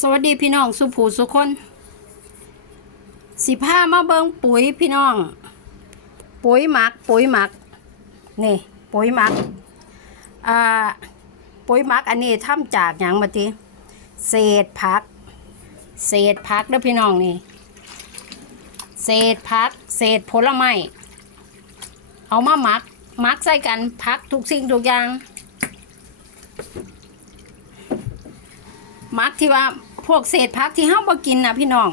สวัสดีพี่น้องสุภูสุคน สิผ้ามาเบิงปุ๋ยพี่น้อง ปุ๋ยหมัก ปุ๋ยหมัก นี่ ปุ๋ยหมักอ่าปุ๋ยหมักอันนี้ทำจากอย่างมาทีเศษผัก เศษผักเด้อพี่น้องนี่ เศษผัก เศษผลไม้เอามาหมักหมักใส่กันผักทุกสิ่งทุกอย่าง มักที่ว่าพวกเศษผักที่เฮาบ่กินนะพี่น้อง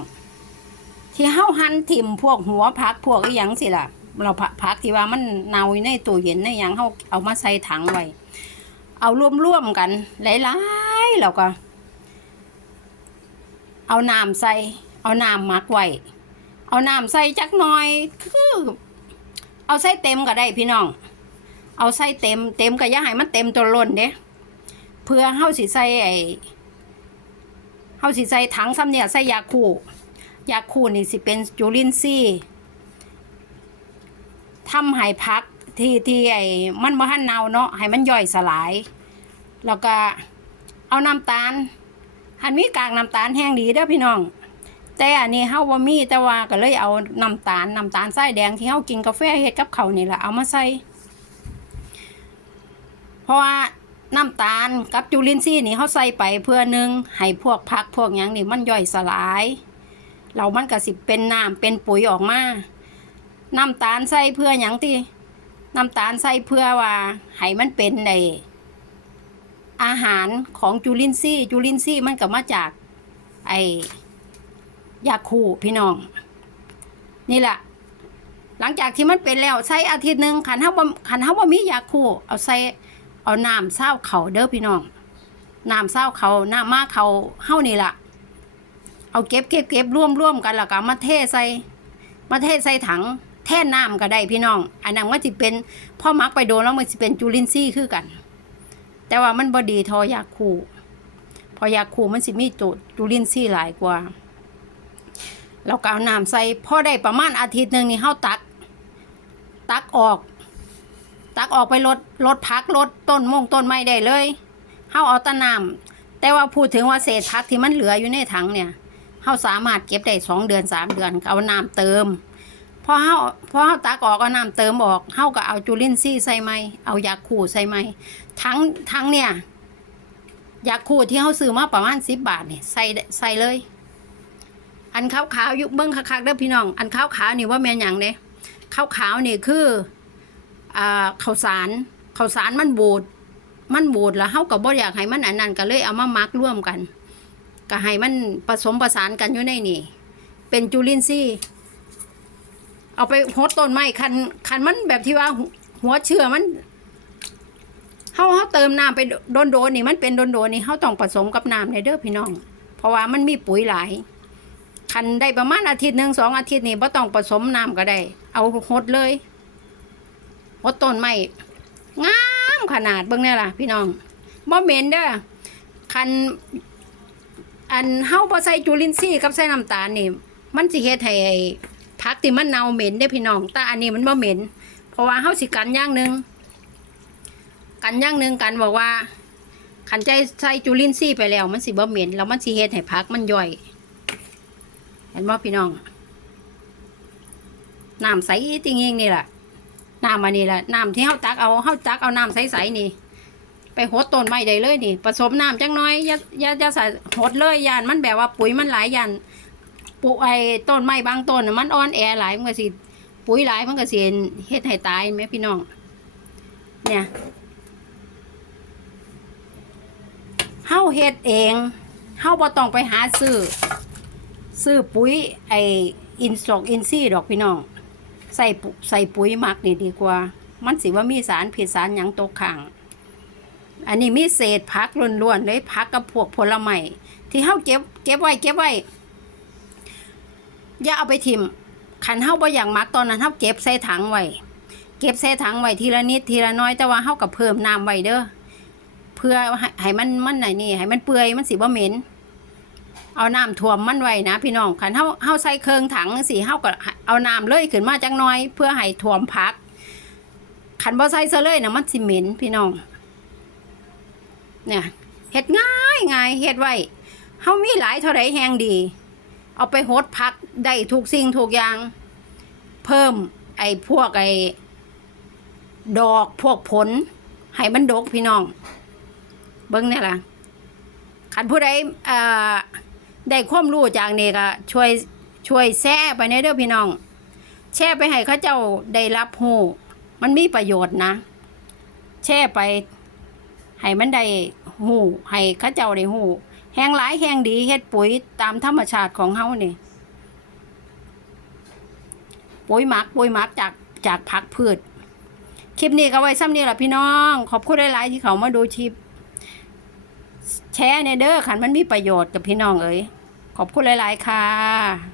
ที่เฮาหั่นถิ่มพวกหัวผักพวกอีหยังสิล่ะ เราผักที่ว่ามันเน่าอยู่ในตู้เย็นในหยังเฮาเอามาใส่ถังไว้เอาร่วมๆกัน หลายๆแล้วก็ เอาน้ำใส่ เอาน้ำมักไว้เอาน้ำใส่จักหน่อยคือ เอาใส่เต็มก็ได้พี่น้อง เอาใส่เต็ม เต็มก็อย่าให้มันเต็มตัวล้นเด้เพื่อเฮาสิใส่ไอ้ เฮาสิใส่ถังซ้ำเนี่ยใส่ยาคูยาคูนี่สิเป็นจุลินทรีย์ทำให้พักที่ที่ไอ้มันบ่ทันเนาเนาะให้มันย่อยสลาย แล้วก็เอาน้ำตาลหันมีกากน้ำตาลแห้งดีเด้อพี่น้อง แต่อันนี้เฮาบ่มีแต่ว่าก็เลยเอาน้ำตาลน้ำตาลทรายแดงที่เฮากินกาแฟเฮ็ดกับเขานี่แหละเอามาใส่เพราะว่า น้ำตาลกับจุลินทรีย์นี่เขาใส่ไปเพื่อหนึ่งให้พวกผักพวกหยังนี่มันย่อยสลายเรามันก็สิเป็นน้ำเป็นปุ๋ยออกมาน้ำตาลใส่เพื่อหยังที่น้ำตาลใส่เพื่อว่าให้มันเป็นในอาหารของจุลินทรีย์จุลินทรีย์มันก็มาจาก ไอยาคูพี่น้อง นี่แหละหลังจากที่มันเป็นแล้วใช้อาทิตย์หนึ่งขันเฮาขันเฮาบ่มียาคูเอาใส่ เอาน้ำเศร้าเขาเด้อพี่น้องน้ำเศร้าเขาน้ำมาเขาเฮ้านี่ละเอาเก็บเก็บเก็บร่วมร่วมกันแล้วก็มาเทใส่มาเทใส่ถัง แท่น้ำก็ได้พี่น้อง อันนั้นว่าสิเป็นพ่อมักไปโดนแล้วมันสิเป็นจุลินทรีย์คือกัน แต่ว่ามันบดีทอยาคูเพอยาคูมันสิมีจุจุลินทรีย์หลายกว่าเราก็เอาน้ำใส่พอได้ประมาณอาทิตย์หนึ่งนี่เฮาตัก ตักออก ตักออกไปลดลดพักลดต้นมงต้นไม้ได้เลยเฮาเอาตะน้ำแต่ว่าพูดถึงว่าเศษพักที่มันเหลืออยู่ในถังเนี่ยเฮาสามารถเก็บได้สองเดือนสามเดือนเอาน้ำเติมพอเฮาพอเฮาตักออกเอาน้ำเติมออกเฮาก็เอาจุลินทรีย์ใส่ไหมเอายาคูใส่ไหมทั้งทั้งเนี่ยยาคูที่เฮาซื้อมาประมาณสิบบาทเนี่ยใส่ใส่เลย อันขาวๆอยู่เบิ้งคักๆเด้อพี่น้อง อันขาวๆนี่ว่าแม่นหยังเด้ขาวๆนี่คือ อ่าข้าวสารข้าวสารมันบูดมันบูดแล้วเฮาก็บ่อยากให้มันอันนั้นก็เลยเอามามักร่วมกัน ก็ให้มันผสมประสานกันอยู่ในนี่ เป็นจุลินทรีย์เอาไปหดต้นไม้คันคันมันแบบที่ว่าหัวเชื้อมันเฮาเฮาเติมน้ำไปโดนโดนนี่มันเป็นโดนโดนนี่เฮาต้องผสมกับน้ำในเด้อพี่น้อง เพราะว่ามันมีปุ๋ยหลายคันได้ประมาณอาทิตย์หนึ่งสองอาทิตย์นี่บ่ต้องผสมน้ำก็ได้ เอาหดเลย หดต้นไม้งามขนาดเบิ่งเนี่ยล่ะ พี่น้องบ่เหม็นเด้อคันอันเฮาบ่ใส่จุลินทรีย์กับใส่น้ำตาลนี่ มันสิเฮ็ดให้ผักที่มันเน่าเหม็นได้พี่น้อง แต่อันนี้มันบ่เหม็น เพราะว่าเฮาสิกันอย่างหนึงกันอย่างหนึงกันบอกว่าคันใจใส่จุลินทรีย์ไปแล้ว มันสิบ่เหม็นแล้วมันสิเฮ็ดให้ผักมันย่อย เห็นบ่พี่น้องน้ำใสจริงๆนี่แหละ น้ำอันนี้แหละน้ำที่เฮาตักเอาเฮาตักเอาน้ำใสๆนี่ ไปหดต้นไม้ได้เลยนี่ ผสมน้ำจังน้อยอย่าอย่าอย่าใส่หดเลยยานมันแบบว่าปุ๋ยมันหลายยานปลูกไอ้ต้นไม้บางต้นน่ะมันอ่อนแอหลายมันก็สิปุ๋ยหลายมันก็สิเฮ็ดให้ตายแม่พี่น้อง เนี่ยเฮาเฮ็ดเองเฮาบ่ต้องไปหาซื้อซื้อปุ๋ยไออินสตอกอินซี่ดอกพี่น้อง ใส่ปุใส่ปุ๋ยหมักนี่ดีกว่า มันสิว่ามีสารผิดสารหยังตกค้างอันนี้มีเศษผักล้วนๆเลยผักกับพวกผลไม้ที่เฮาเก็บเก็บไว้เก็บไว้อย่าเอาไปทิมขันเฮาบ่อย่างมักตอนนั้นเฮาเก็บใส่ถังไว้เก็บใส่ถังไว้ทีละนิดทีละน้อยแต่ว่าเฮากับเพิ่มน้ำไว้เด้อเพื่อให้ให้มันมันไหนนี่ให้มันเปื่อยมันสิบ่เหม็น เอาน้ำท่วมมันไว้นะพี่น้องคันเฮาเฮาใส่เครื่องถังสิเฮาก็เอาน้ำเลยขึ้นมาจักหน่อย เพื่อให้ท่วมพักคันบ่ใส่ซะเลยนะมันสิเหม็นพี่น้อง เนี่ยเฮ็ดง่ายง่ายเฮ็ดไว้เฮามีหลายเท่าไรแหงดี เอาไปโหดพักได้ทุกสิ่งทุกอย่าง เพิ่มไอ้พวกไอ้ดอกพวกผล ให้มันดกพี่น้อง เบิ่งเนี่ยล่ะคันผู้ใดเอ่อ ได้ความรู้จากนี่ก็ช่วยช่วยแชร์ไปในเด้อพี่น้อง แชร์ไปให้เขาเจ้าได้รับรู้มันมีประโยชน์นะ แชร์ไปให้มันได้หูให้เข้าเจ้าได้หูแห้งหลายแห้งดีเฮ็ดปุ๋ยตามธรรมชาติของเฮานี่ปุ๋ยหมักปุ๋ยหมักจากจากผักพืช คลิปนี้ก็ไว้ซ้ำนี้ล่ะพี่น้อง ขอบคุณหลายๆที่เขามาดูคลิป แชร์ในเด้อขันมันมีประโยชน์กับพี่น้องเอ๋ยขอบคุณหลาย ๆ ค่ะ